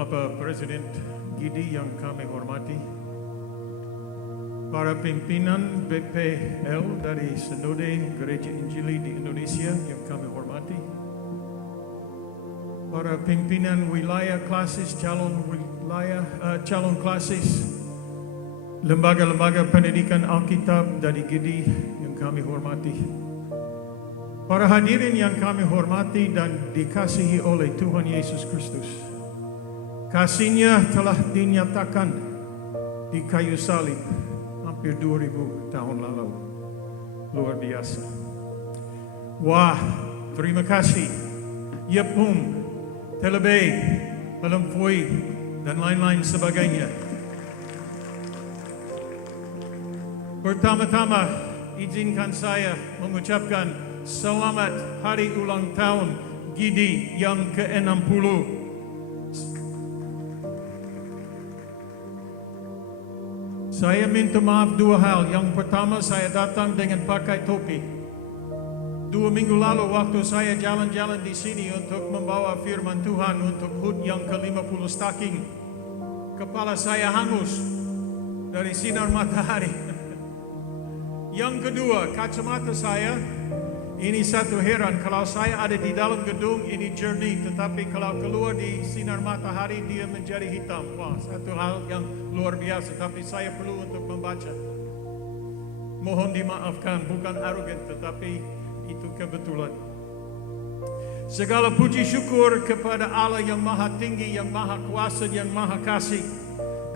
Bapak Presiden Gidi yang kami hormati, para pimpinan BPL dari Sinode Gereja Injili di Indonesia yang kami hormati, para pimpinan wilayah klasis, calon klasis, lembaga-lembaga pendidikan Alkitab dari Gidi yang kami hormati, para hadirin yang kami hormati dan dikasihi oleh Tuhan Yesus Kristus. Kasih-Nya telah dinyatakan di kayu salib hampir 2000 tahun lalu. Luar biasa. Wah, terima kasih. Yepum, Telebe, Pelempui, dan lain-lain sebagainya. Pertama-tama, izinkan saya mengucapkan selamat hari ulang tahun Gidi yang ke-60. Saya minta maaf dua hal. Yang pertama, saya datang dengan pakai topi. 2 minggu lalu waktu saya jalan-jalan di sini untuk membawa firman Tuhan untuk HUT yang ke-50 stacking, kepala saya hangus dari sinar matahari. Yang kedua, kacamata saya, ini satu heran, kalau saya ada di dalam gedung ini jernih, tetapi kalau keluar di sinar matahari dia menjadi hitam. Wah, satu hal yang luar biasa, tapi saya perlu untuk membaca. Mohon dimaafkan, bukan arogan, tetapi itu kebetulan. Segala puji syukur kepada Allah yang maha tinggi, yang maha kuasa, yang maha kasih.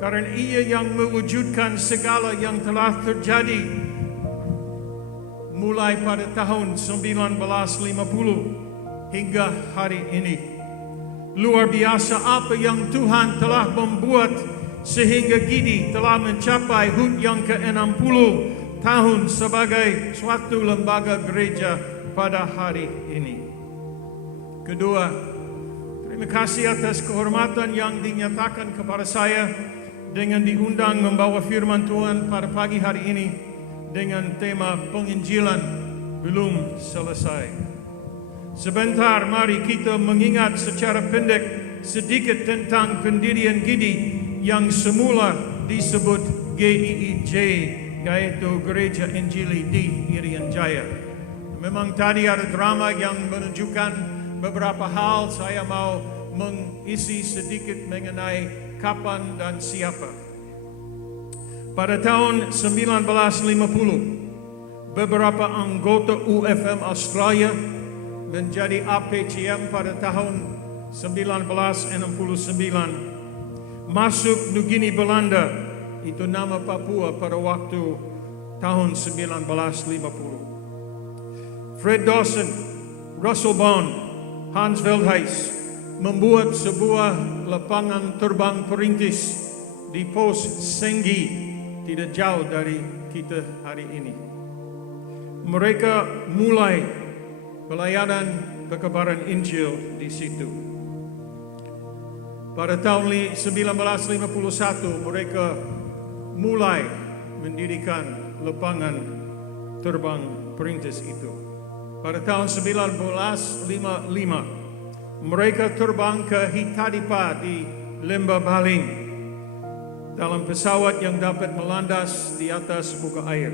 Karena Ia yang mewujudkan segala yang telah terjadi mulai pada tahun 1950 hingga hari ini. Luar biasa apa yang Tuhan telah membuat sehingga Gidi telah mencapai HUT yang ke-60 tahun sebagai suatu lembaga gereja pada hari ini. Kedua, terima kasih atas kehormatan yang dinyatakan kepada saya dengan diundang membawa firman Tuhan pada pagi hari ini dengan tema penginjilan belum selesai. Sebentar mari kita mengingat secara pendek sedikit tentang pendirian Gidi yang semula disebut GIIJ, yaitu Gereja Injili di Irian Jaya. Memang tadi ada drama yang menunjukkan beberapa hal, saya mau mengisi sedikit mengenai kapan dan siapa. Pada tahun 1950, beberapa anggota UFM Australia menjadi APCM pada tahun 1969. Masuk Nugini Belanda, itu nama Papua pada waktu tahun 1950. Fred Dawson, Russell Bond, Hans Veldhuis membuat sebuah lapangan terbang perintis di pos Senggi, tidak jauh dari kita hari ini. Mereka mulai pelayanan pekabaran Injil di situ. Pada tahun 1951 mereka mulai mendirikan lapangan terbang perintis itu. Pada tahun 1955 mereka terbang ke Hitadipa di Lembah Baling dalam pesawat yang dapat melandas di atas muka air.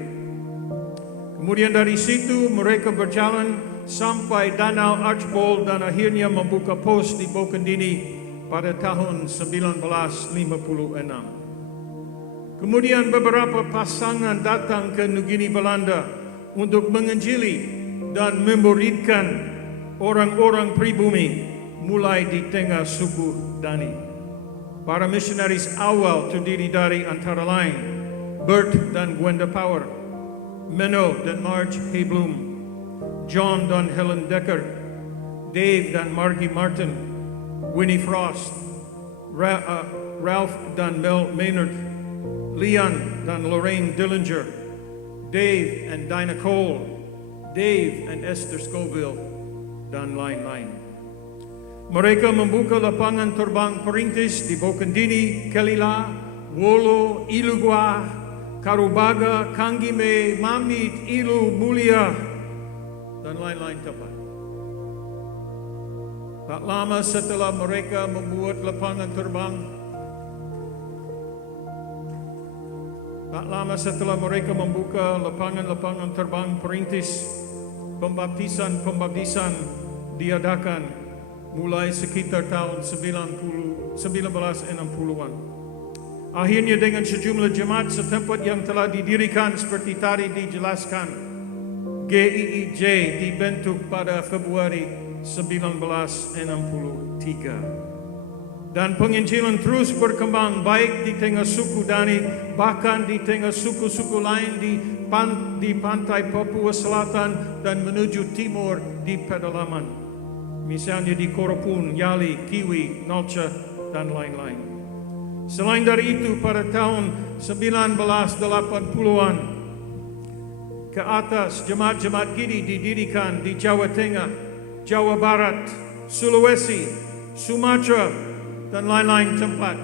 Kemudian dari situ mereka berjalan sampai Danau Archbold dan akhirnya membuka pos di Bokendini pada tahun 1956. Kemudian beberapa pasangan datang ke Nugini Belanda untuk menginjili dan memuridkan orang-orang pribumi mulai di tengah suku Dani. Para misionaris awal terdiri dari antara lain Bert dan Gwenda Power, Menno dan Marge Hayblum, John dan Helen Decker, Dave dan Margie Martin, Winnie Frost, Ralph dan Mel Maynard, Leon dan Lorraine Dillinger, Dave and Dinah Cole, Dave and Esther Scoville, dan lain-lain. Mereka membuka lapangan terbang perintis di Bokendini, Kelila, Wolo, Ilugwa, Karubaga, Kangime, Mamit, Ilu, Mulia, dan lain-lain tempat. Tak lama setelah mereka membuat lapangan terbang, tak lama setelah mereka membuka lapangan terbang perintis, pembaptisan diadakan mulai sekitar tahun 1960-an. Akhirnya dengan sejumlah jemaat setempat yang telah didirikan seperti tadi dijelaskan, GIIJ dibentuk pada Februari 1963. Dan penginjilan terus berkembang baik di tengah suku Dani, bahkan di tengah suku-suku lain di pantai Papua Selatan dan menuju timur di pedalaman. Misalnya di Koropun, Yali, Kiwi, Nolcha, dan lain-lain. Selain dari itu, pada tahun 1980-an ke atas, jemaat-jemaat Gidi didirikan di Jawa Tengah, Jawa Barat, Sulawesi, Sumatera, dan lain-lain tempat.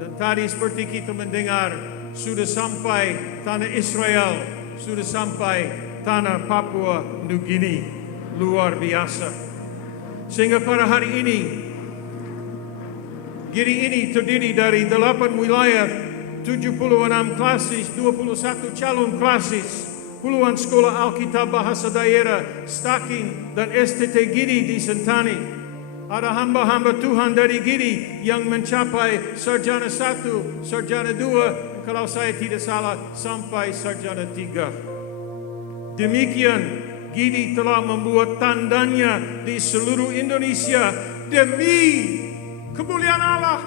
Dan tadi seperti kita mendengar, sudah sampai tanah Israel, sudah sampai tanah Papua New Guinea. Luar biasa. Sehingga pada hari ini, Gidi ini terdiri dari 8 wilayah, 76 klasis, 21 calon klasis, puluhan sekolah Alkitab bahasa daerah, Staking dan STT Gidi di Sentani. Ada hamba-hamba Tuhan dari Gidi yang mencapai sarjana 1, sarjana 2, kalau saya tidak salah sampai sarjana 3. Demikian Gidi telah membuat tandanya di seluruh Indonesia demi kemuliaan Allah.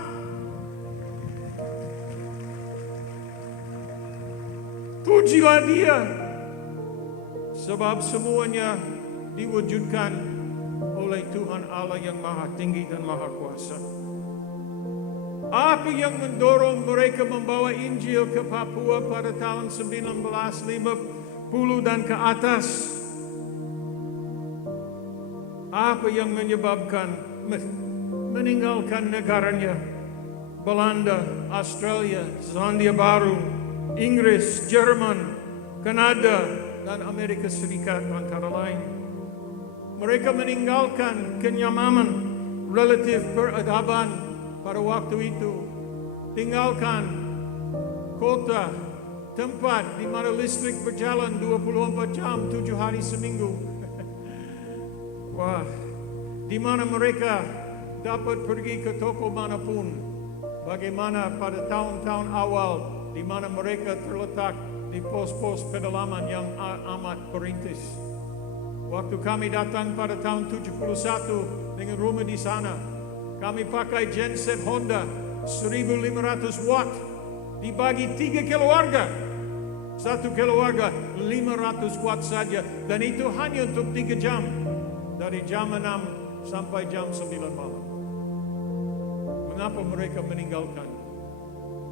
Pujilah Dia, sebab semuanya diwujudkan oleh Tuhan Allah yang Maha Tinggi dan Maha Kuasa. Apa yang mendorong mereka membawa Injil ke Papua pada tahun 1950 dan ke atas? Apa yang menyebabkan meninggalkan negaranya? Belanda, Australia, Selandia Baru, Inggris, Jerman, Kanada, dan Amerika Serikat antara lain. Mereka meninggalkan kenyamanan relatif peradaban pada waktu itu. Tinggalkan kota, tempat di mana listrik berjalan 24 jam, 7 hari seminggu. Wah, di mana mereka dapat pergi ke toko manapun. Bagaimana pada tahun-tahun awal di mana mereka terletak di pos-pos pedalaman yang amat perintis. Waktu kami datang pada tahun 71 dengan rumah di sana, kami pakai genset Honda 1500 watt dibagi 3 keluarga. Satu keluarga 500 watt saja, dan itu hanya untuk 3 jam, dari jam 6 sampai jam 9 malam. Mengapa mereka meninggalkan?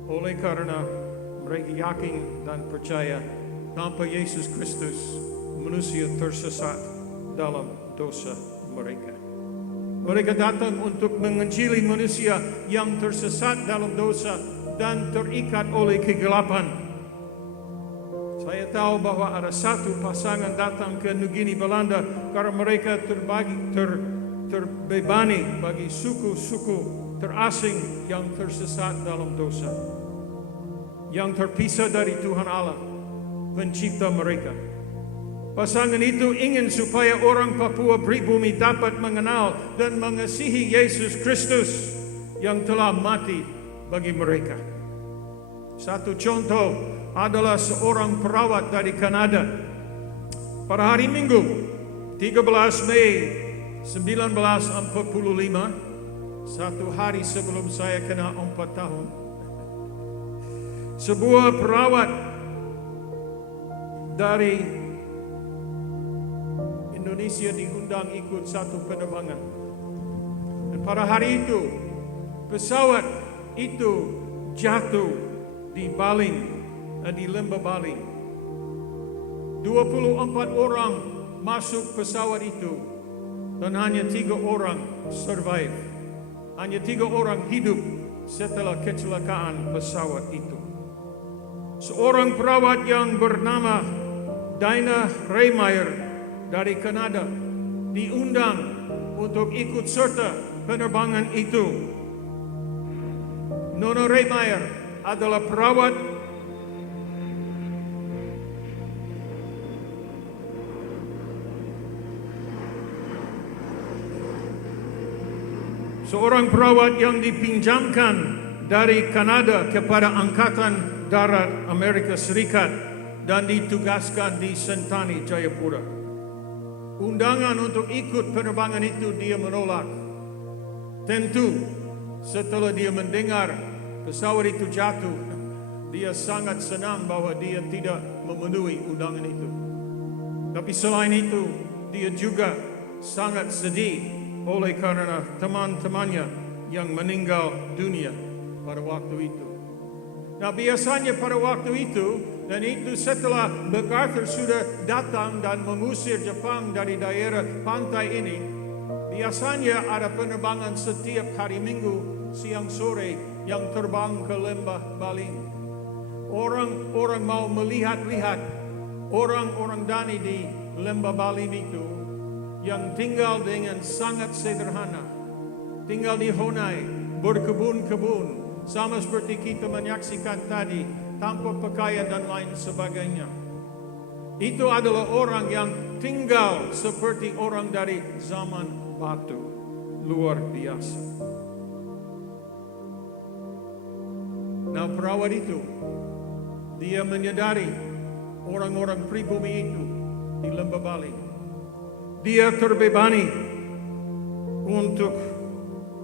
Oleh karena mereka yakin dan percaya tanpa Yesus Kristus manusia tersesat dalam dosa mereka. Mereka datang untuk menginjili manusia yang tersesat dalam dosa dan terikat oleh kegelapan. Saya tahu bahwa ada satu pasangan datang ke New Guinea, Belanda, karena mereka terbebani bagi suku-suku terasing yang tersesat dalam dosa, yang terpisah dari Tuhan Allah, pencipta mereka. Pasangan itu ingin supaya orang Papua pribumi dapat mengenal dan mengasihi Yesus Kristus yang telah mati bagi mereka. Satu contoh adalah seorang perawat dari Kanada. Pada hari Minggu 13 Mei 1945, satu hari sebelum saya kena 4 tahun, sebuah perawat dari Indonesia diundang ikut satu penerbangan. Dan pada hari itu, pesawat itu jatuh di Baling, di Lembah Baling. 24 orang masuk pesawat itu, dan hanya 3 orang survive. Hanya 3 orang hidup setelah kecelakaan pesawat itu. Seorang perawat yang bernama Dinah Raymeyer dari Kanada diundang untuk ikut serta penerbangan itu. Nona Rehmeyer adalah perawat seorang perawat yang dipinjamkan dari Kanada kepada Angkatan Darat Amerika Serikat dan ditugaskan di Sentani, Jayapura. Undangan untuk ikut penerbangan itu dia menolak. Tentu setelah dia mendengar pesawat itu jatuh, dia sangat senang bahwa dia tidak memenuhi undangan itu. Tapi selain itu, dia juga sangat sedih oleh karena teman-temannya yang meninggal dunia pada waktu itu. Nah, biasanya pada waktu itu, dan itu setelah MacArthur sudah datang dan mengusir Jepang dari daerah pantai ini, biasanya ada penerbangan setiap hari Minggu siang sore yang terbang ke Lembah Baling. Orang mau melihat-lihat orang-orang Dani di Lembah Baling itu yang tinggal dengan sangat sederhana, tinggal di Honai, berkebun-kebun, sama seperti kita menyaksikan tadi, tanpa pakaian dan lain sebagainya. Itu adalah orang yang tinggal seperti orang dari zaman batu, luar biasa. Nah, perawat itu, dia menyadari orang-orang pribumi itu di Lembah Baling. Dia terbebani untuk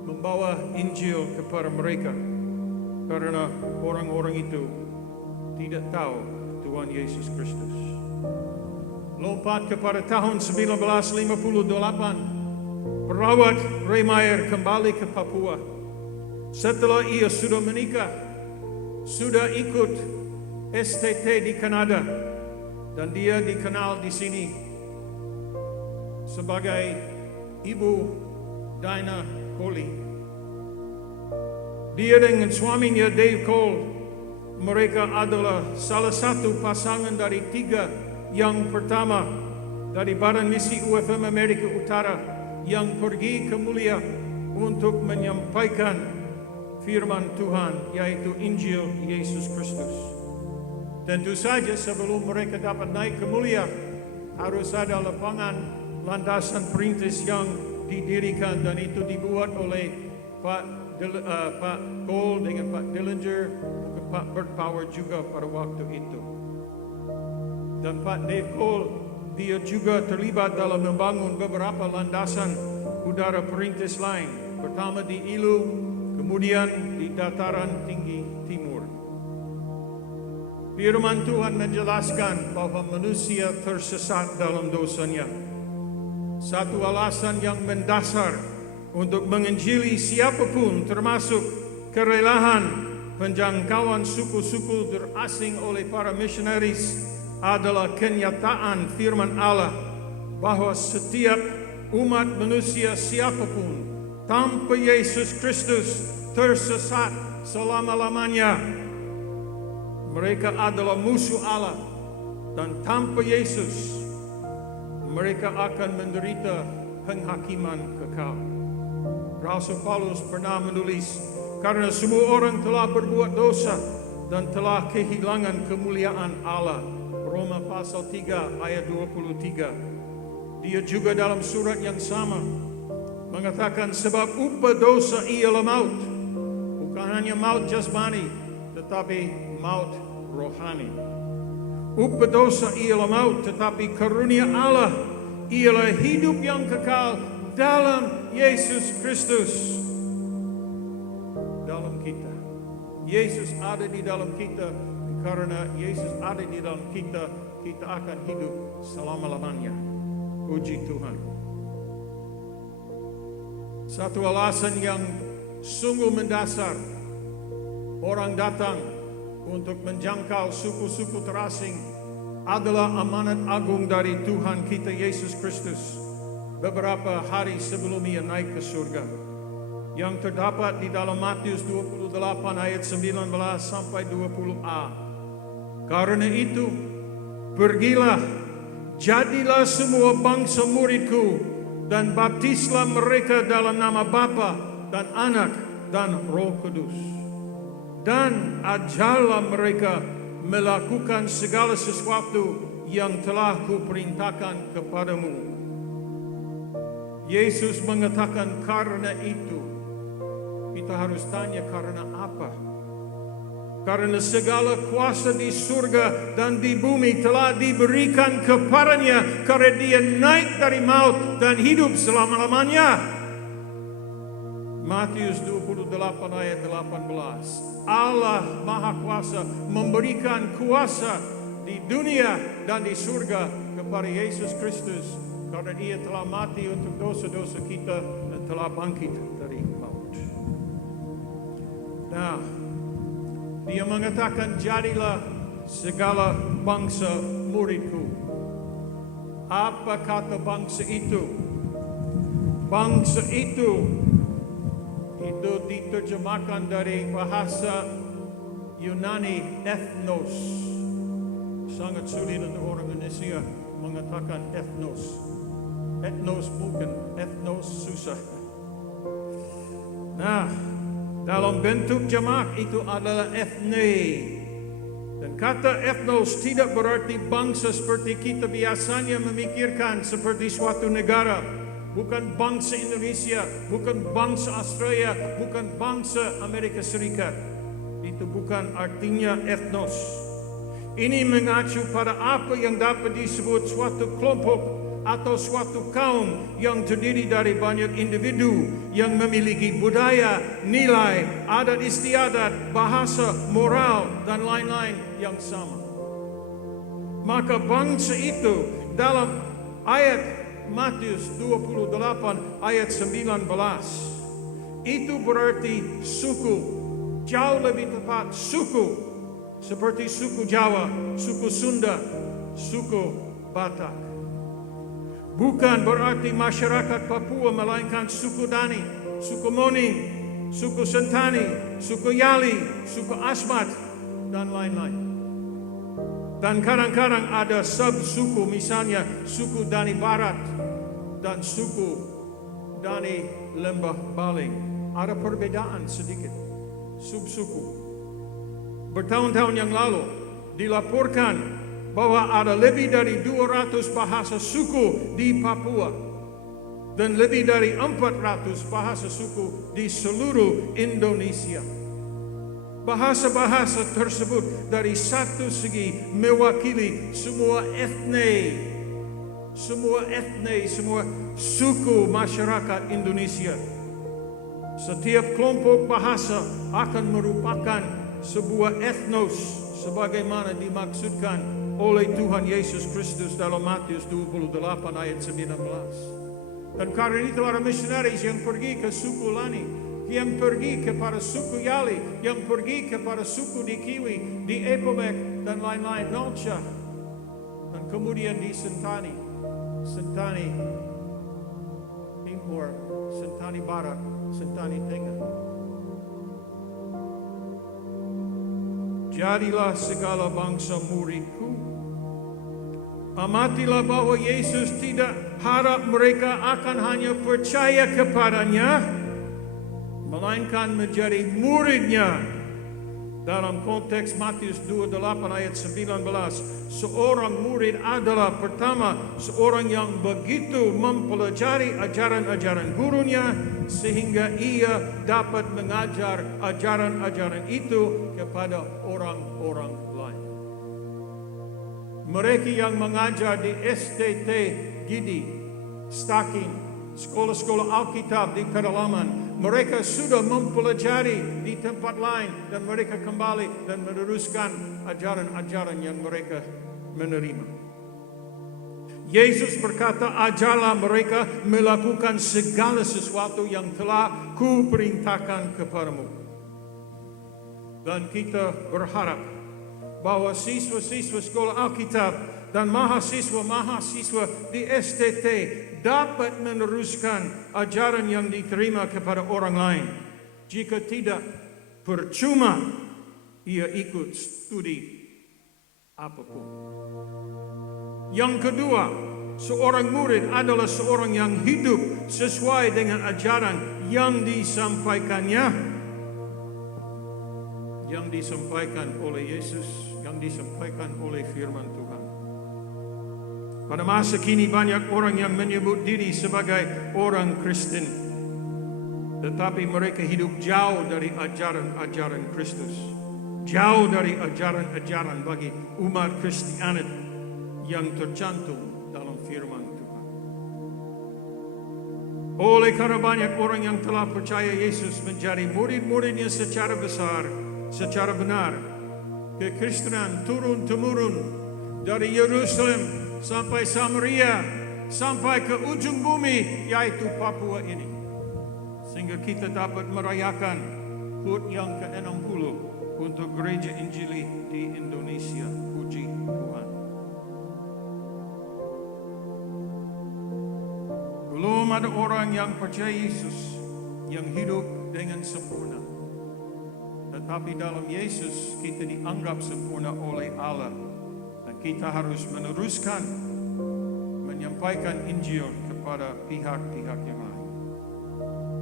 membawa Injil kepada mereka karena orang-orang itu tidak tahu Tuhan Yesus Kristus. Lompat kepada tahun 1958, perawat Rehmeyer kembali ke Papua. Setelah ia sudah menikah, sudah ikut STT di Kanada, dan dia dikenal di sini sebagai Ibu Dinah Coley. Dia dengan suaminya Dave Cole, mereka adalah salah satu pasangan dari 3 yang pertama dari Badan Misi UFM Amerika Utara yang pergi ke Mulia untuk menyampaikan firman Tuhan, yaitu Injil Yesus Kristus. Tentu saja sebelum mereka dapat naik ke Mulia, harus ada lapangan landasan perintis yang didirikan, dan itu dibuat oleh Pak Cole dengan Pak Dillinger, Pak Bert Power juga pada waktu itu. Dan Pak Dave Cole, dia juga terlibat dalam membangun beberapa landasan udara perintis lain. Pertama di Ilu, kemudian di dataran tinggi timur. Firman Tuhan menjelaskan bahwa manusia tersesat dalam dosanya. Satu alasan yang mendasar untuk menginjili siapapun, termasuk kerelaan penjangkauan suku-suku terasing oleh para misionaris, adalah kenyataan firman Allah bahwa setiap umat manusia siapapun tanpa Yesus Kristus tersesat selama-lamanya. Mereka adalah musuh Allah, dan tanpa Yesus mereka akan menderita penghakiman kekal. Rasul Paulus pernah menulis, karena semua orang telah berbuat dosa dan telah kehilangan kemuliaan Allah. Roma pasal 3 ayat 23. Dia juga dalam surat yang sama mengatakan, sebab upah dosa ialah maut. Bukan hanya maut jasmani, tetapi maut rohani. Upah dosa ialah maut, tetapi karunia Allah ialah hidup yang kekal dalam Yesus Kristus. Dalam kita. Yesus ada di dalam kita. Karena Yesus ada di dalam kita, kita akan hidup selama-lamanya. Puji Tuhan. Satu alasan yang sungguh mendasar orang datang untuk menjangkau suku-suku terasing adalah amanat agung dari Tuhan kita Yesus Kristus beberapa hari sebelum ia naik ke surga, yang terdapat di dalam Matius 28 ayat 19 sampai 20a. Karena itu, pergilah, jadilah semua bangsa muridku, Dan baptislah mereka dalam nama Bapa dan Anak dan Roh Kudus. Dan ajarlah mereka melakukan segala sesuatu yang telah kuperintahkan kepadamu. Yesus mengatakan karena itu. Kita harus tanya karena apa? Karena segala kuasa di surga dan di bumi telah diberikan kepadanya, karena dia naik dari maut dan hidup selama-lamanya. Matius 28 ayat 18. Allah Maha Kuasa memberikan kuasa di dunia dan di surga kepada Yesus Kristus, karena dia telah mati untuk dosa-dosa kita dan telah bangkit dari maut. Nah, dia mengatakan, jadilah segala bangsa muridku. Apa kata bangsa itu? Bangsa itu diterjemahkan dari bahasa Yunani ethnos. Sangat sulit untuk orang Indonesia mengatakan ethnos. Ethnos bukan, ethnos susah. Nah, dalam bentuk jamak itu adalah ethne. Dan kata ethnos tidak berarti bangsa seperti kita biasanya memikirkan, seperti suatu negara. Bukan bangsa Indonesia, bukan bangsa Australia, bukan bangsa Amerika Serikat. Itu bukan artinya ethnos. Ini mengacu pada apa yang dapat disebut suatu kelompok atau suatu kaum yang terdiri dari banyak individu yang memiliki budaya, nilai, adat istiadat, bahasa, moral, dan lain-lain yang sama. Maka bangsa itu dalam ayat Matius 28 ayat 19 itu berarti suku, jauh lebih tepat suku, seperti suku Jawa, suku Sunda, suku Batak. Bukan berarti masyarakat Papua, melainkan suku Dani, suku Moni, suku Sentani, suku Yali, suku Asmat, dan lain-lain. Dan kadang-kadang ada sub-suku, misalnya suku Dani Barat dan suku Dani Lembah Baling. Ada perbedaan sedikit, sub-suku. Bertahun-tahun yang lalu dilaporkan bahwa ada lebih dari 200 bahasa suku di Papua dan lebih dari 400 bahasa suku di seluruh Indonesia. Bahasa-bahasa tersebut dari satu segi mewakili semua semua suku masyarakat Indonesia. Setiap kelompok bahasa akan merupakan sebuah etnos sebagaimana dimaksudkan oleh Tuhan Yesus Kristus dalam Matius 28 ayat 19. Dan karena itu ada misionaris yang pergi ke suku Lani, yang pergi kepada suku Yali, yang pergi kepada suku di Kiwi, di Epobek, dan lain-lain, Nolcha, dan kemudian di Sentani Timur, Sentani Barat, Sentani Tengah. Jadilah segala bangsa muridku. Amatilah bahwa Yesus tidak harap mereka akan hanya percaya kepadanya, melainkan menjadi muridnya. Dalam konteks Matius 28 ayat 19, seorang murid adalah pertama seorang yang begitu mempelajari ajaran-ajaran gurunya sehingga ia dapat mengajar ajaran-ajaran itu kepada orang-orang lain. Mereka yang mengajar di STT Gidi, Stakin, sekolah-sekolah Alkitab di pedalaman, mereka sudah mempelajari di tempat lain dan mereka kembali dan meneruskan ajaran-ajaran yang mereka menerima. Yesus berkata, ajarlah mereka melakukan segala sesuatu yang telah kuperintahkan kepadamu. Dan kita berharap bahwa siswa-siswa sekolah Alkitab dan mahasiswa-mahasiswa di STT dapat meneruskan ajaran yang diterima kepada orang lain. Jika tidak, percuma ia ikut studi apapun. Yang kedua, seorang murid adalah seorang yang hidup sesuai dengan ajaran yang disampaikannya, yang disampaikan oleh Yesus, yang disampaikan oleh firman Tuhan. Pada masa kini banyak orang yang menyebut diri sebagai orang Kristen, tetapi mereka hidup jauh dari ajaran-ajaran Kristus, jauh dari ajaran-ajaran bagi umat Kristiani yang tercantum dalam firman Tuhan. Oleh karena banyak orang yang telah percaya Yesus menjadi murid-muridnya secara besar, secara benar, kekristenan turun-temurun dari Yerusalem sampai Samaria, sampai ke ujung bumi, yaitu Papua ini. Sehingga kita dapat merayakan HUT yang ke-60 untuk gereja Injili di Indonesia. Puji Tuhan. Belum ada orang yang percaya Yesus yang hidup dengan sempurna. Tetapi dalam Yesus kita dianggap sempurna oleh Allah. Dan kita harus meneruskan menyampaikan Injil kepada pihak-pihak yang lain.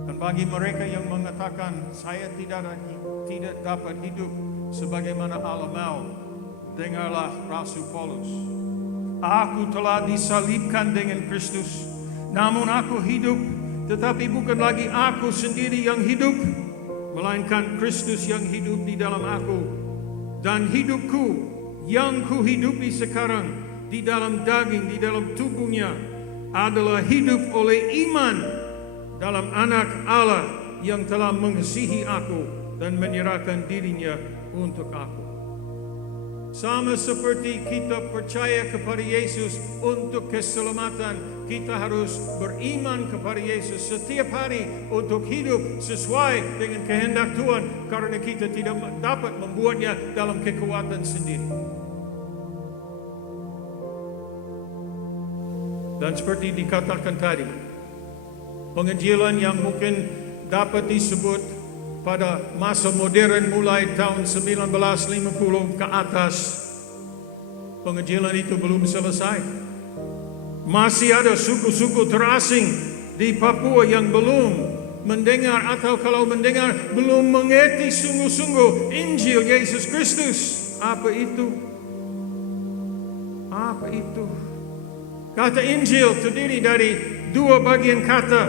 Dan bagi mereka yang mengatakan saya tidak dapat hidup sebagaimana Allah mau, dengarlah Rasul Paulus. Aku telah disalibkan dengan Kristus, namun aku hidup, tetapi bukan lagi aku sendiri yang hidup, melainkan Kristus yang hidup di dalam aku. Dan hidupku yang kuhidupi sekarang di dalam daging, di dalam tubuhnya, adalah hidup oleh iman dalam anak Allah yang telah mengasihi aku dan menyerahkan dirinya untuk aku. Sama seperti kita percaya kepada Yesus untuk keselamatan, kita harus beriman kepada Yesus setiap hari untuk hidup sesuai dengan kehendak Tuhan, karena kita tidak dapat membuatnya dalam kekuatan sendiri. Dan seperti dikatakan tadi, penginjilan yang mungkin dapat disebut pada masa modern mulai tahun 1950 ke atas, penginjilan itu belum selesai. Masih ada suku-suku terasing di Papua yang belum mendengar, atau kalau mendengar belum mengerti sungguh-sungguh Injil Yesus Kristus. Apa itu? Apa itu? Kata Injil terdiri dari dua bagian kata,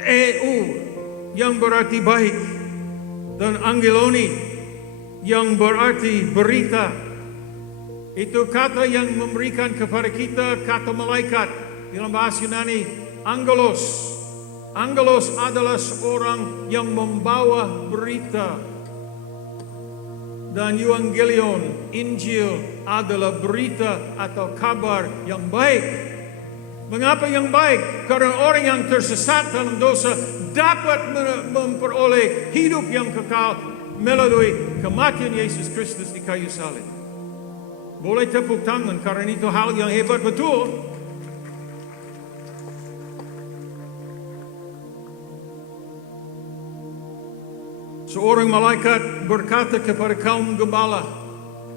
EU yang berarti baik dan angeloni yang berarti berita. Itu kata yang memberikan kepada kita kata malaikat. Dalam bahasa Yunani, angelos. Angelos adalah seorang yang membawa berita. Dan Evangelion, Injil adalah berita atau kabar yang baik. Mengapa yang baik? Karena orang yang tersesat dalam dosa dapat memperoleh hidup yang kekal melalui kematian Yesus Kristus di kayu salib. Boleh tepuk tangan karena itu hal yang hebat betul. Seorang malaikat berkata kepada kaum gembala,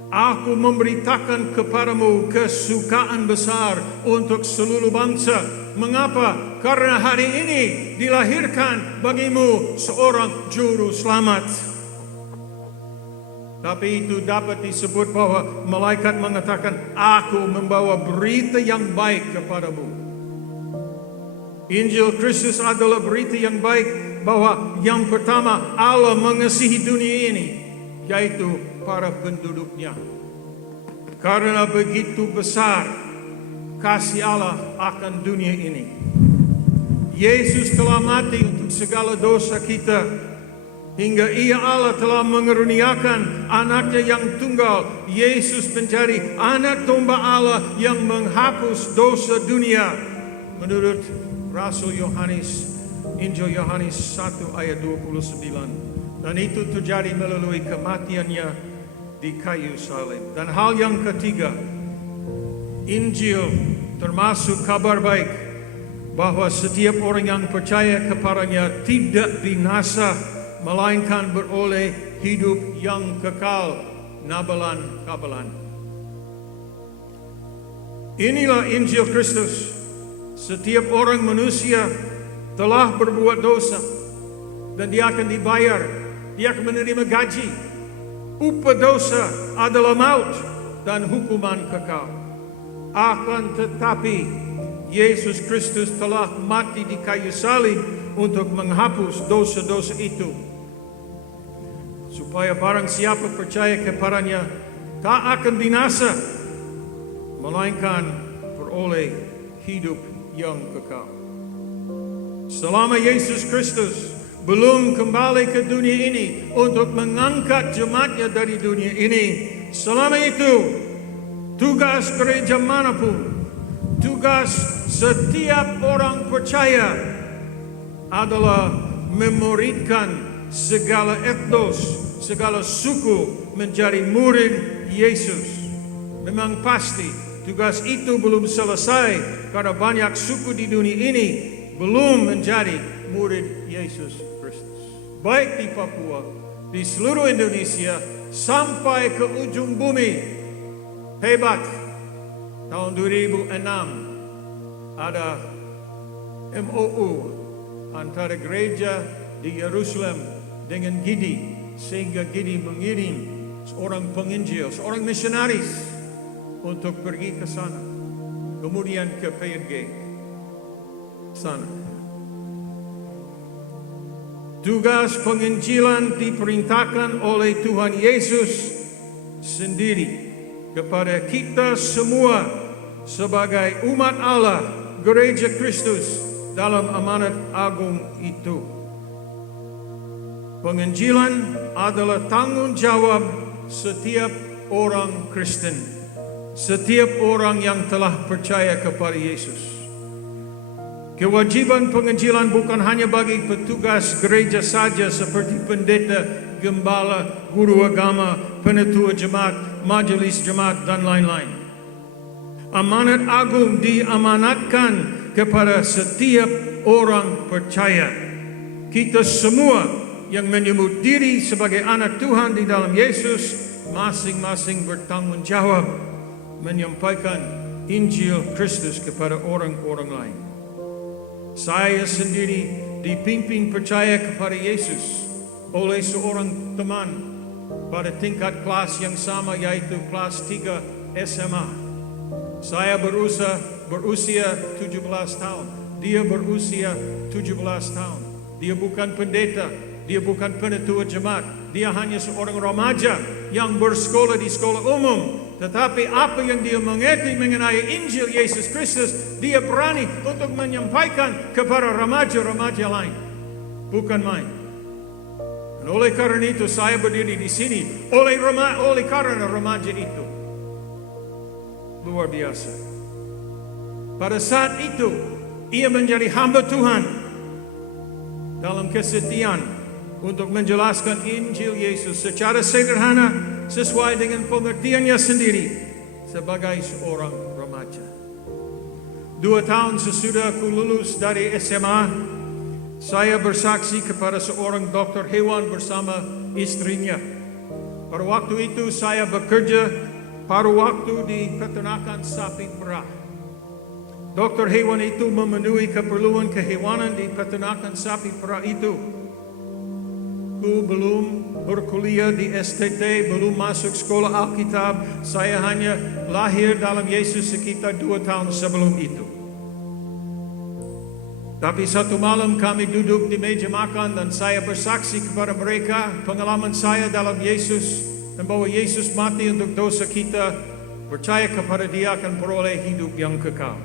aku memberitakan kepadamu kesukaan besar untuk seluruh bangsa. Mengapa? Karena hari ini dilahirkan bagimu seorang juru selamat. Tapi itu dapat disebut bahwa malaikat mengatakan, aku membawa berita yang baik kepadamu. Injil Kristus adalah berita yang baik, bahwa yang pertama Allah mengasihi dunia ini, yaitu para penduduknya. Karena begitu besar kasih Allah akan dunia ini, Yesus telah mati untuk segala dosa kita, hingga Ia Allah telah mengeruniakan anaknya yang tunggal. Yesus menjadi anak domba Allah yang menghapus dosa dunia. Menurut Rasul Yohanes, Injil Yohanes 1 ayat 29. Dan itu terjadi melalui kematiannya di kayu salib. Dan hal yang ketiga, Injil termasuk kabar baik bahwa setiap orang yang percaya kepadanya tidak binasa, melainkan beroleh hidup yang kekal, nabalan kabalan. Inilah Injil Kristus. Setiap orang manusia telah berbuat dosa dan dia akan dibayar. Dia akan menerima gaji. Upah dosa adalah maut dan hukuman kekal. Akan tetapi Yesus Kristus telah mati di kayu salib untuk menghapus dosa-dosa itu, supaya barang siapa percaya kepadanya tak akan binasa, melainkan peroleh hidup yang kekal. Selama Yesus Kristus belum kembali ke dunia ini untuk mengangkat jemaatnya dari dunia ini, selama itu tugas gereja manapun, tugas setiap orang percaya adalah memuridkan segala etnos, segala suku menjadi murid Yesus. Memang pasti tugas itu belum selesai karena banyak suku di dunia ini belum menjadi murid Yesus Kristus. Baik di Papua, di seluruh Indonesia, sampai ke ujung bumi. Hebat. Tahun 2006 ada MOU antara gereja di Yerusalem dengan GIDI, sehingga GIDI mengirim seorang penginjil, seorang misionaris untuk pergi ke sana, kemudian ke PNG sana. Tugas penginjilan diperintahkan oleh Tuhan Yesus sendiri kepada kita semua sebagai umat Allah, gereja Kristus dalam amanat agung itu. Penginjilan adalah tanggung jawab setiap orang Kristen, setiap orang yang telah percaya kepada Yesus. Kewajiban penginjilan bukan hanya bagi petugas gereja saja seperti pendeta, gembala, guru agama, penetua jemaat, majelis jemaat, dan lain-lain. Amanat agung diamanatkan kepada setiap orang percaya. Kita semua yang menyebut diri sebagai anak Tuhan di dalam Yesus, masing-masing bertanggung jawab menyampaikan Injil Kristus kepada orang-orang lain. Saya sendiri dipimpin percaya kepada Yesus oleh seorang teman pada tingkat kelas yang sama, yaitu kelas 3 SMA. Saya berusia 17 tahun. Dia berusia 17 tahun. Dia bukan pendeta, dia bukan penetua jemaat. Dia hanya seorang remaja yang bersekolah di sekolah umum. Tetapi apa yang dia mengerti mengenai Injil Yesus Kristus, dia berani untuk menyampaikan kepada remaja-remaja lain. Bukan main. Dan oleh karena itu saya berdiri di sini oleh karena remaja itu. Luar biasa. Pada saat itu ia menjadi hamba Tuhan dalam kesetiaan untuk menjelaskan Injil Yesus secara sederhana sesuai dengan pengertiannya sendiri sebagai seorang remaja. 2 tahun sesudah aku lulus dari SMA, saya bersaksi kepada seorang dokter hewan bersama istrinya. Pada waktu itu saya bekerja paruh waktu di peternakan sapi perah. Dokter hewan itu memenuhi keperluan kehewanan di peternakan sapi perah itu. Aku belum berkuliah di STT, belum masuk sekolah Alkitab. Saya hanya lahir dalam Yesus sekitar 2 tahun sebelum itu. Tapi satu malam kami duduk di meja makan dan saya bersaksi kepada mereka pengalaman saya dalam Yesus dan bahwa Yesus mati untuk dosa kita, percaya kepada Dia akan peroleh hidup yang kekal.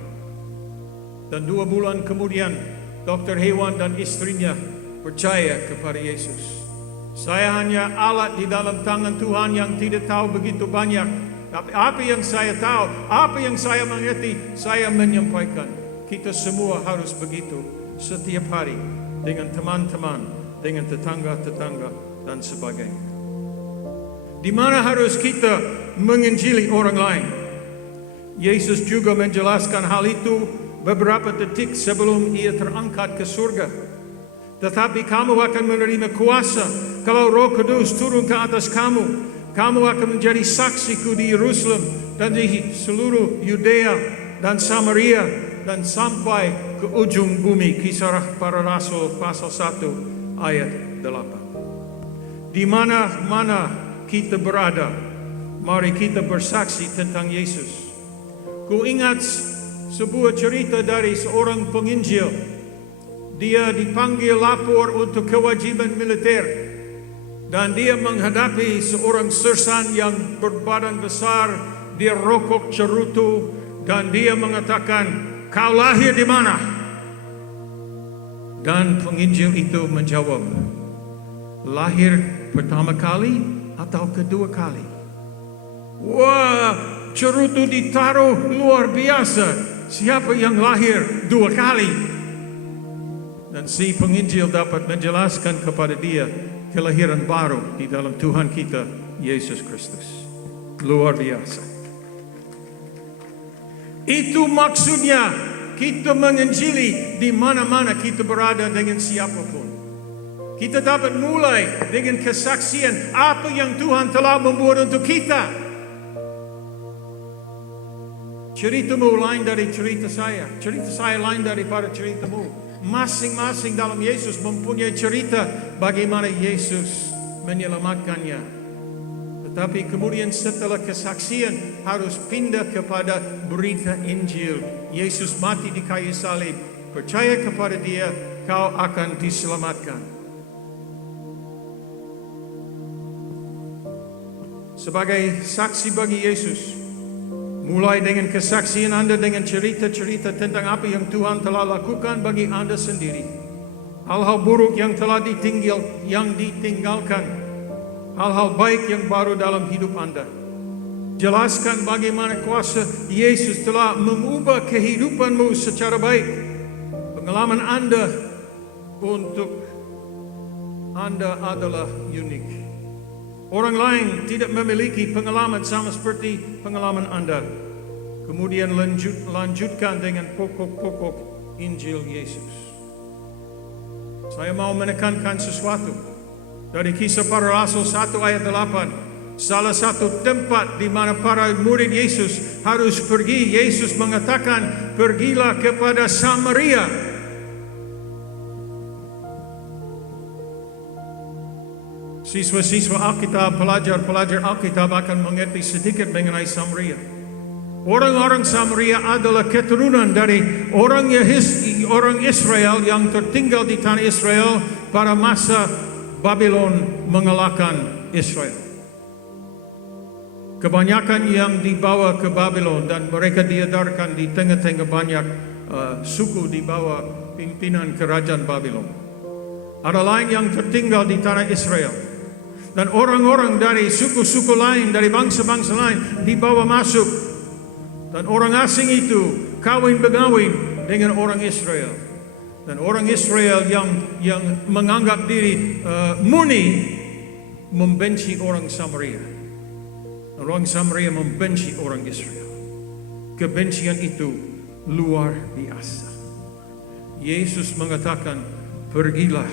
Dan 2 bulan kemudian dokter hewan dan istrinya percaya kepada Yesus. Saya hanya alat di dalam tangan Tuhan yang tidak tahu begitu banyak. Tapi apa yang saya tahu, apa yang saya mengerti, saya menyampaikan. Kita semua harus begitu setiap hari dengan teman-teman, dengan tetangga-tetangga dan sebagainya. Di mana harus kita menginjili orang lain. Yesus juga menjelaskan hal itu beberapa detik sebelum Ia terangkat ke surga. Tetapi kamu akan menerima kuasa kalau Roh Kudus turun ke atas kamu. Kamu akan menjadi saksiku di Yerusalem dan di seluruh Yudea, dan Samaria dan sampai ke ujung bumi. Kisah Para Rasul pasal 1 ayat 8. Di mana-mana kita berada, mari kita bersaksi tentang Yesus. Ku ingat sebuah cerita dari seorang penginjil. Dia dipanggil lapor untuk kewajiban militer. Dan dia menghadapi seorang sersan yang berbadan besar, dia rokok cerutu, dan dia mengatakan, "Kau lahir di mana?" Dan penginjil itu menjawab, "Lahir pertama kali atau kedua kali?" Wah, cerutu ditaruh luar biasa. Siapa yang lahir dua kali? Dan si penginjil dapat menjelaskan kepada dia kelahiran baru di dalam Tuhan kita Yesus Kristus. Luar biasa. Itu maksudnya kita menginjili di mana-mana kita berada dengan siapapun. Kita dapat mulai dengan kesaksian apa yang Tuhan telah membuat untuk kita. Ceritamu lain dari cerita saya lain daripada ceritamu. Masing-masing dalam Yesus mempunyai cerita bagaimana Yesus menyelamatkannya. Tetapi kemudian setelah kesaksian harus pindah kepada berita Injil. Yesus mati di kayu salib. Percaya kepada Dia, kau akan diselamatkan. Sebagai saksi bagi Yesus, mulai dengan kesaksian Anda dengan cerita-cerita tentang apa yang Tuhan telah lakukan bagi Anda sendiri. Hal-hal buruk yang telah ditinggalkan. Hal-hal baik yang baru dalam hidup Anda. Jelaskan bagaimana kuasa Yesus telah mengubah kehidupanmu secara baik. Pengalaman Anda untuk Anda adalah unik. Orang lain tidak memiliki pengalaman sama seperti pengalaman Anda. Kemudian lanjutkan dengan pokok-pokok Injil Yesus. Saya mau menekankan sesuatu. Dari Kisah Para Rasul 1 ayat 8. Salah satu tempat di mana para murid Yesus harus pergi. Yesus mengatakan, "Pergilah kepada Samaria." Siswa-siswa Alkitab, pelajar-pelajar Alkitab akan mengerti sedikit mengenai Samaria. Orang-orang Samaria adalah keturunan dari orang Israel yang tertinggal di tanah Israel pada masa Babylon mengalahkan Israel. Kebanyakan yang dibawa ke Babylon dan mereka diedarkan di tengah-tengah banyak suku di bawah pimpinan kerajaan Babylon. Ada lain yang tertinggal di tanah Israel. Dan orang-orang dari suku-suku lain, dari bangsa-bangsa lain dibawa masuk. Dan orang asing itu kawin-begawin dengan orang Israel. Dan orang Israel yang menganggap diri murni membenci orang Samaria. Orang Samaria membenci orang Israel. Kebencian itu luar biasa. Yesus mengatakan, "Pergilah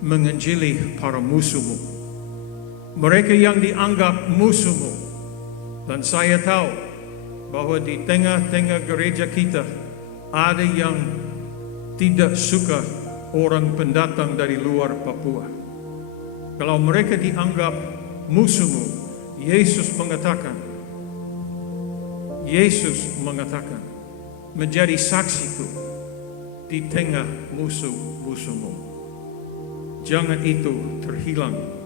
menginjili para musuhmu." Mereka yang dianggap musuhmu. Dan saya tahu bahwa di tengah-tengah gereja kita ada yang tidak suka orang pendatang dari luar Papua. Kalau mereka dianggap musuhmu, Yesus mengatakan, menjadi saksiku di tengah musuh-musuhmu. Jangan itu terhilang.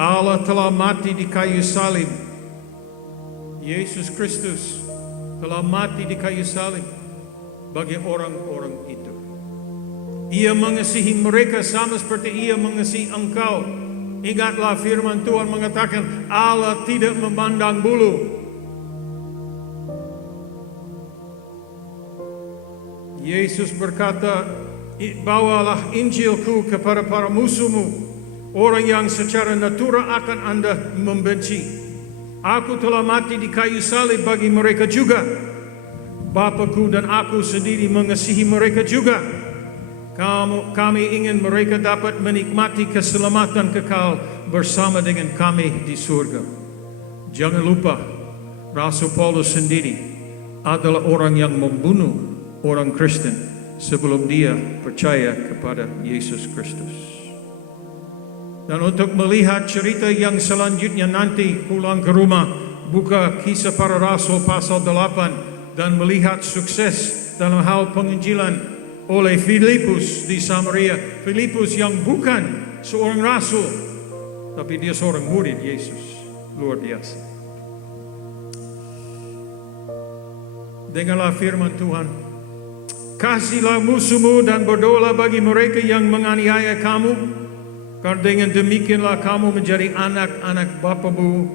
Allah telah mati di kayu salib. Yesus Kristus telah mati di kayu salib bagi orang-orang itu. Ia mengasihi mereka sama seperti Ia mengasihi engkau. Ingatlah firman Tuhan mengatakan, Allah tidak memandang bulu. Yesus berkata, "Bawalah Injilku kepada para musuhmu, orang yang secara natural akan Anda membenci. Aku telah mati di kayu salib bagi mereka juga. Bapakku dan aku sendiri mengasihi mereka juga. Kami ingin mereka dapat menikmati keselamatan kekal bersama dengan kami di surga." Jangan lupa, Rasul Paulus sendiri adalah orang yang membunuh orang Kristen sebelum dia percaya kepada Yesus Kristus. Dan untuk melihat cerita yang selanjutnya nanti pulang ke rumah, buka Kisah Para Rasul pasal 8 dan melihat sukses dalam hal penginjilan oleh Filipus di Samaria. Filipus yang bukan seorang rasul, tapi dia seorang murid Yesus. Luar biasa. Dengarlah firman Tuhan. Kasihlah musuhmu dan berdoalah bagi mereka yang menganiaya kamu, karena dengan demikianlah kamu menjadi anak-anak Bapamu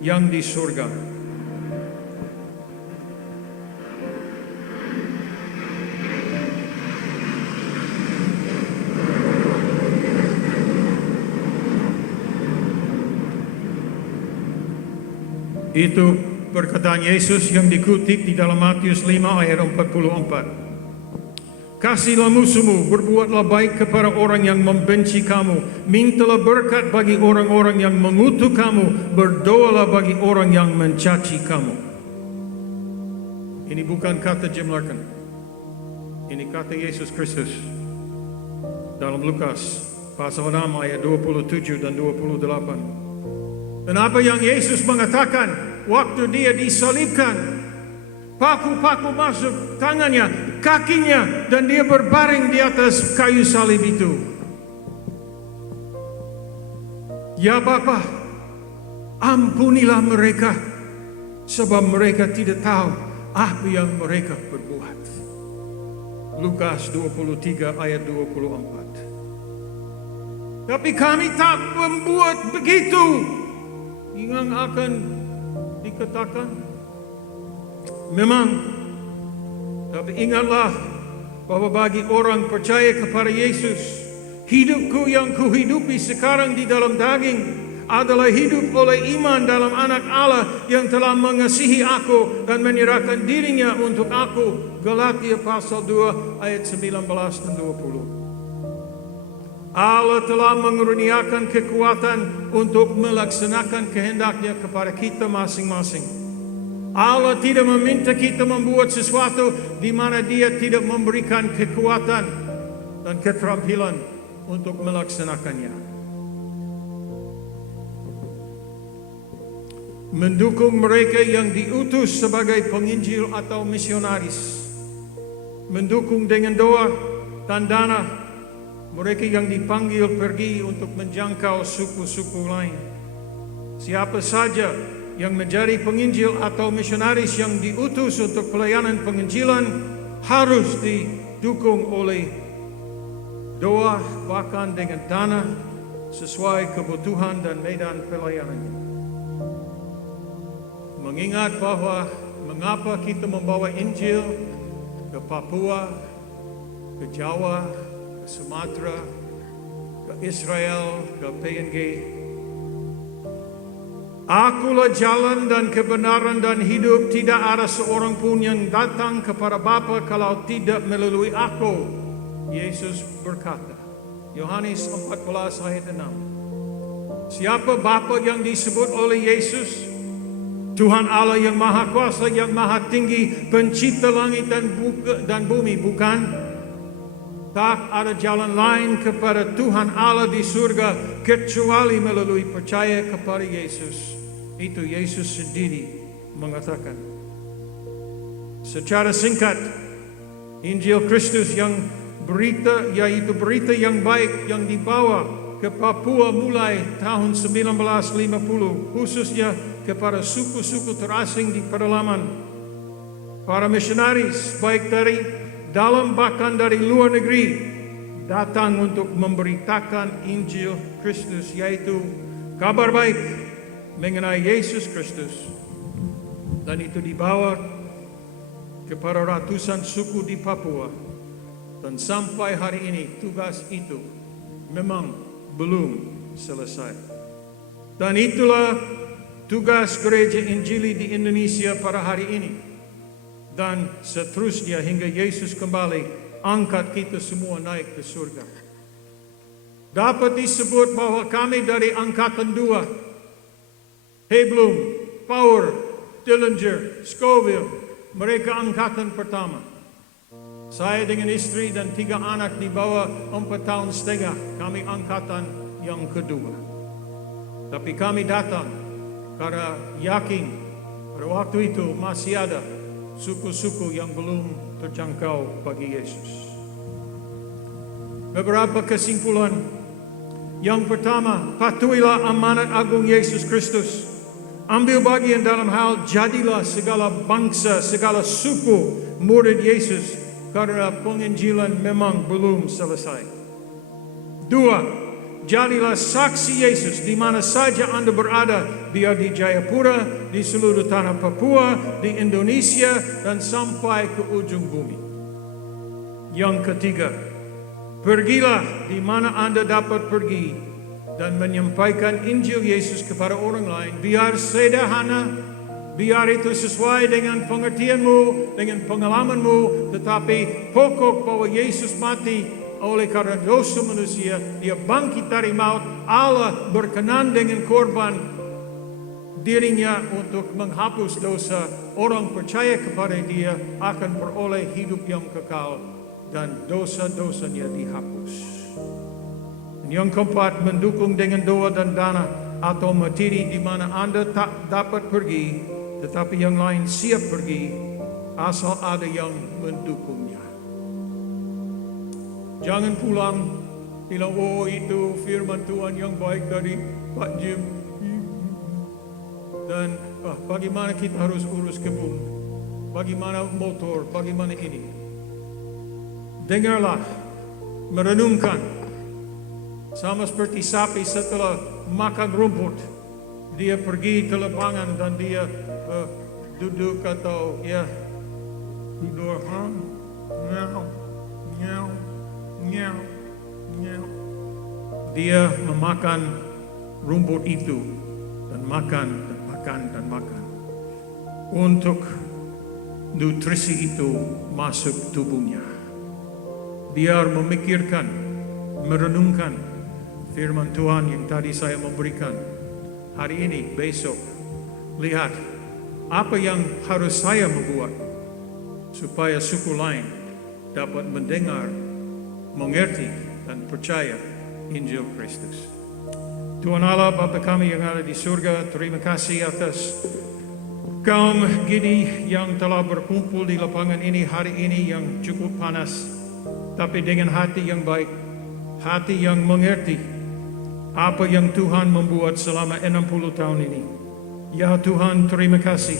yang di surga. Itu perkataan Yesus yang dikutip di dalam Matius 5 ayat 44. Kasihlah musuhmu, berbuatlah baik kepada orang yang membenci kamu, mintalah berkat bagi orang-orang yang mengutuk kamu, berdoalah bagi orang yang mencaci kamu. Ini bukan kata Jim Larkin, ini kata Yesus Kristus dalam Lukas pasal 6 ayat 27 dan 28. Dan apa yang Yesus mengatakan waktu dia disalibkan, paku-paku masuk tangannya, kakinya, dan dia berbaring di atas kayu salib itu. Ya Bapa, ampunilah mereka, sebab mereka tidak tahu apa yang mereka berbuat. Lukas 23 ayat 24. Tapi kami tak membuat begitu yang akan dikatakan. Memang, tapi ingatlah bahwa bagi orang percaya kepada Yesus, hidupku yang kuhidupi sekarang di dalam daging adalah hidup oleh iman dalam Anak Allah yang telah mengasihi aku dan menyerahkan dirinya untuk aku. Galatia pasal 2 ayat 19 dan 20. Allah telah mengaruniakan kekuatan untuk melaksanakan kehendaknya kepada kita masing-masing. Allah tidak meminta kita membuat sesuatu di mana Dia tidak memberikan kekuatan dan keterampilan untuk melaksanakannya. Mendukung mereka yang diutus sebagai penginjil atau misionaris. Mendukung dengan doa dan dana mereka yang dipanggil pergi untuk menjangkau suku-suku lain. Siapa saja yang menjadi penginjil atau misionaris yang diutus untuk pelayanan penginjilan harus didukung oleh doa bahkan dengan dana sesuai kebutuhan dan medan pelayanannya. Mengingat bahwa mengapa kita membawa Injil ke Papua, ke Jawa, ke Sumatera, ke Israel, ke PNG. Akulah jalan dan kebenaran dan hidup. Tidak ada seorang pun yang datang kepada Bapa kalau tidak melalui aku. Yesus berkata. Yohanes 14 ayat 6. Siapa Bapa yang disebut oleh Yesus? Tuhan Allah yang Maha Kuasa, yang Maha Tinggi, pencipta langit dan bumi, bukan? Tak ada jalan lain kepada Tuhan Allah di surga kecuali melalui percaya kepada Yesus. Itu Yesus sendiri mengatakan. Secara singkat, Injil Kristus yang berita, yaitu berita yang baik yang dibawa ke Papua mulai tahun 1950, khususnya kepada suku-suku terasing di pedalaman. Para misionaris baik dari dalam bahkan dari luar negeri datang untuk memberitakan Injil Kristus, yaitu kabar baik mengenai Yesus Kristus. Dan itu dibawa kepada ratusan suku di Papua. Dan sampai hari ini tugas itu memang belum selesai. Dan itulah tugas gereja Injili di Indonesia pada hari ini. Dan seterusnya hingga Yesus kembali angkat kita semua naik ke surga. Dapat disebut bahwa kami dari angkatan 2, Heblum, Power, Dillinger, Scoville, mereka angkatan pertama. Saya dengan istri dan 3 anak di bawah 4 tahun setengah, kami angkatan yang kedua. Tapi kami datang karena yakin pada waktu itu masih ada suku-suku yang belum terjangkau bagi Yesus. Beberapa kesimpulan. Yang pertama, patuhilah amanat agung Yesus Kristus. Ambil bagian dalam hal jadilah segala bangsa, segala suku murid Yesus, karena penginjilan memang belum selesai. 2, jadilah saksi Yesus di mana saja Anda berada, biar di Jayapura, di seluruh tanah Papua, di Indonesia, dan sampai ke ujung bumi. Yang ketiga, pergilah di mana Anda dapat pergi dan menyampaikan Injil Yesus kepada orang lain. Biar sederhana, biar itu sesuai dengan pengertianmu, dengan pengalamanmu, tetapi pokok bahwa Yesus mati oleh karena dosa manusia, Dia bangkit dari maut, Allah berkenan dengan korban dirinya untuk menghapus dosa. Orang percaya kepada Dia akan beroleh hidup yang kekal dan dosa-dosanya dihapus. Yang keempat, mendukung dengan doa dan dana atau materi di mana Anda tak dapat pergi, tetapi yang lain siap pergi, asal ada yang mendukungnya. Jangan pulang bilang, oh itu firman Tuhan yang baik dari Pak Jim. Dan bagaimana kita harus urus kebun, bagaimana motor, bagaimana ini. Dengarlah, merenungkan. Sama seperti sapi setelah makan rumput, dia pergi ke lapangan dan dia duduk atau tidur, dia memakan rumput itu dan makan untuk nutrisi itu masuk tubuhnya. Biar memikirkan, merenungkan firman Tuhan yang tadi saya memberikan hari ini, besok. Lihat apa yang harus saya membuat supaya suku lain dapat mendengar, mengerti, dan percaya Injil Kristus. Tuhan Allah Bapa kami yang ada di surga, terima kasih atas kaum Gidi yang telah berkumpul di lapangan ini hari ini yang cukup panas, tapi dengan hati yang baik, hati yang mengerti apa yang Tuhan membuat selama 60 tahun ini. Ya Tuhan, terima kasih.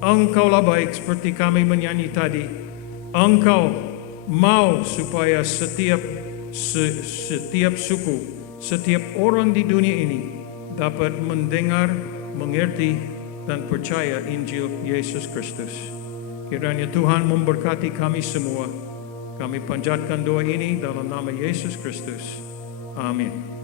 Engkaulah baik seperti kami menyanyi tadi. Engkau mau supaya setiap suku, setiap orang di dunia ini dapat mendengar, mengerti, dan percaya Injil Yesus Kristus. Kiranya Tuhan memberkati kami semua. Kami panjatkan doa ini dalam nama Yesus Kristus. Amin.